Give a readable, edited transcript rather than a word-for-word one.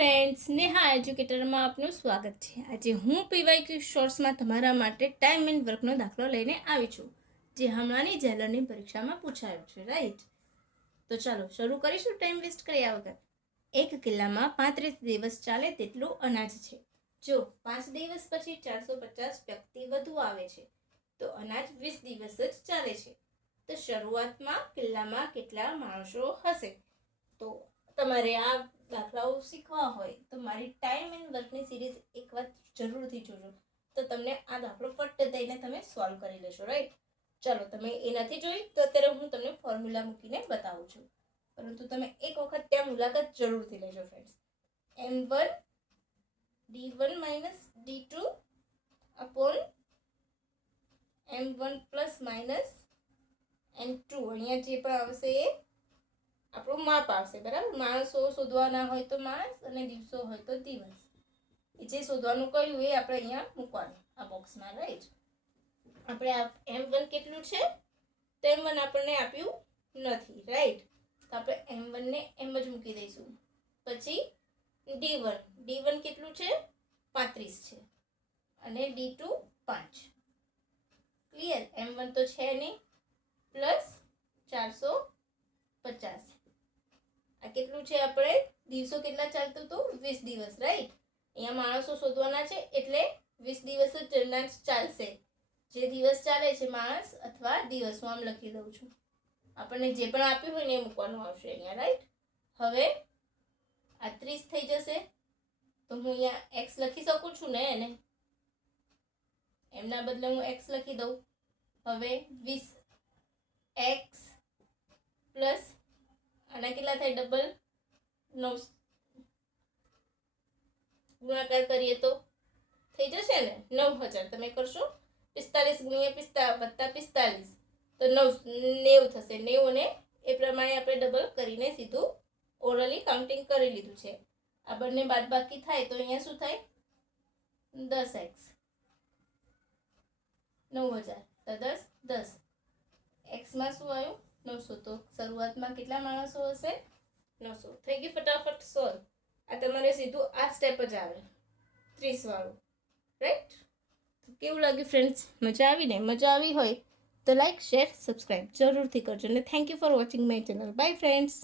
Friends, Neha એજ્યુકેટરમાં આપનું સ્વાગત છે। આજે હું પીવાયક્યુ શોર્ટ્સમાં તમારા માટે ટાઈમ એન્ડ વર્કનો દાખલો લઈને આવી છું, જે હમણાંની જેલરની પરીક્ષામાં પૂછાયો છે, રાઈટ? તો ચાલો શરૂ કરીશું ટાઈમ વેસ્ટ કર્યા વગર। એક કિલ્લામાં 35 દિવસ ચાલે તેટલું અનાજ છે। જો 5 દિવસ પછી 450 વ્યક્તિ વધુ આવે છે, તો અનાજ 20 દિવસ જ ચાલે છે। તો શરૂઆતમાં કિલ્લામાં કેટલા માણસો હશે? તો તમારે આ દાખલાઓ શીખવા હોય તો મારી ટાઈમ એન્ડ વર્કની સિરીઝ એક વાર જરૂરથી જોજો, તો તમને આ દાખલો ફટ દઈને તમે સોલ્વ કરી લેશો, રાઈટ? ચાલો, તમે એ નથી જોઈ તો અત્યારે હું તમને ફોર્મ્યુલા મૂકીને બતાવું છું, પરંતુ તમે એક વખત ત્યાં મુલાકાત જરૂરથી લેજો friends. m1 d1 minus d2 upon m1 plus minus m2, અહીંયા જે પણ આવશે એ આપણું માપ આવશે, બરાબર? માણસો શોધવાના હોય તો માણસ અને દિવસો હોય તો દિવસ, જે શોધવાનું કહ્યું એ આપણે અહીંયા મૂકવાનું આ બોક્સમાં, રાઈટ? આપણે આ m1 કેટલું છે તો m1 આપણને આપ્યું નથી, રાઈટ? તો આપણે m1 ને એમ જ મૂકી દઈશું। પછી d1 કેટલું છે? 35 છે, અને d2 5। ક્લિયર? m1 તો છે નહીં, પ્લસ 450। આ કેટલું છે? આપણે દિવસો કેટલા ચાલતું હતું? 20 દિવસ, રાઈટ? અહીંયા માણસો શોધવાના છે એટલે 20 દિવસ જ ચાલશે। જે દિવસ ચાલે છે માણસ અથવા દિવસ, હું આમ લખી દઉં છું। આપણને જે પણ આપ્યું હોય ને એ મૂકવાનું આવશે અહીંયા, રાઈટ? હવે આ 30 થઈ જશે તો હું અહીંયા x લખી શકું છું ને, એને એમના બદલે હું x લખી દઉં। હવે 20x પ્લસ આના કેટલા થાય? ડબલ 9 ગુણાકાર કરીએ તો થઈ જશે ને 9000। તમે કરશો 45 ગુણ્યા 45 તો 90 થશે। 90 અને એ પ્રમાણે આપણે ડબલ કરીને સીધું ઓરલી કાઉન્ટિંગ કરી લીધું છે। આ બંને બાદબાકી થાય તો અહીંયા શું થાય? 10x 9000 તો 10 x માં શું આવ્યું? 900। તો શરૂઆતમાં કેટલા માણસો હશે? 900। થઈ ગયું ફટાફટ સોલ્વ। આ તમારે સીધું આ સ્ટેપ જ આવે 30 વાળું, રાઈટ? કેવું લાગ્યું ફ્રેન્ડ્સ? મજા આવી ને? મજા આવી હોય તો લાઈક, શેર, સબસ્ક્રાઈબ જરૂરથી કરજો, અને thank you for watching my channel. By friends.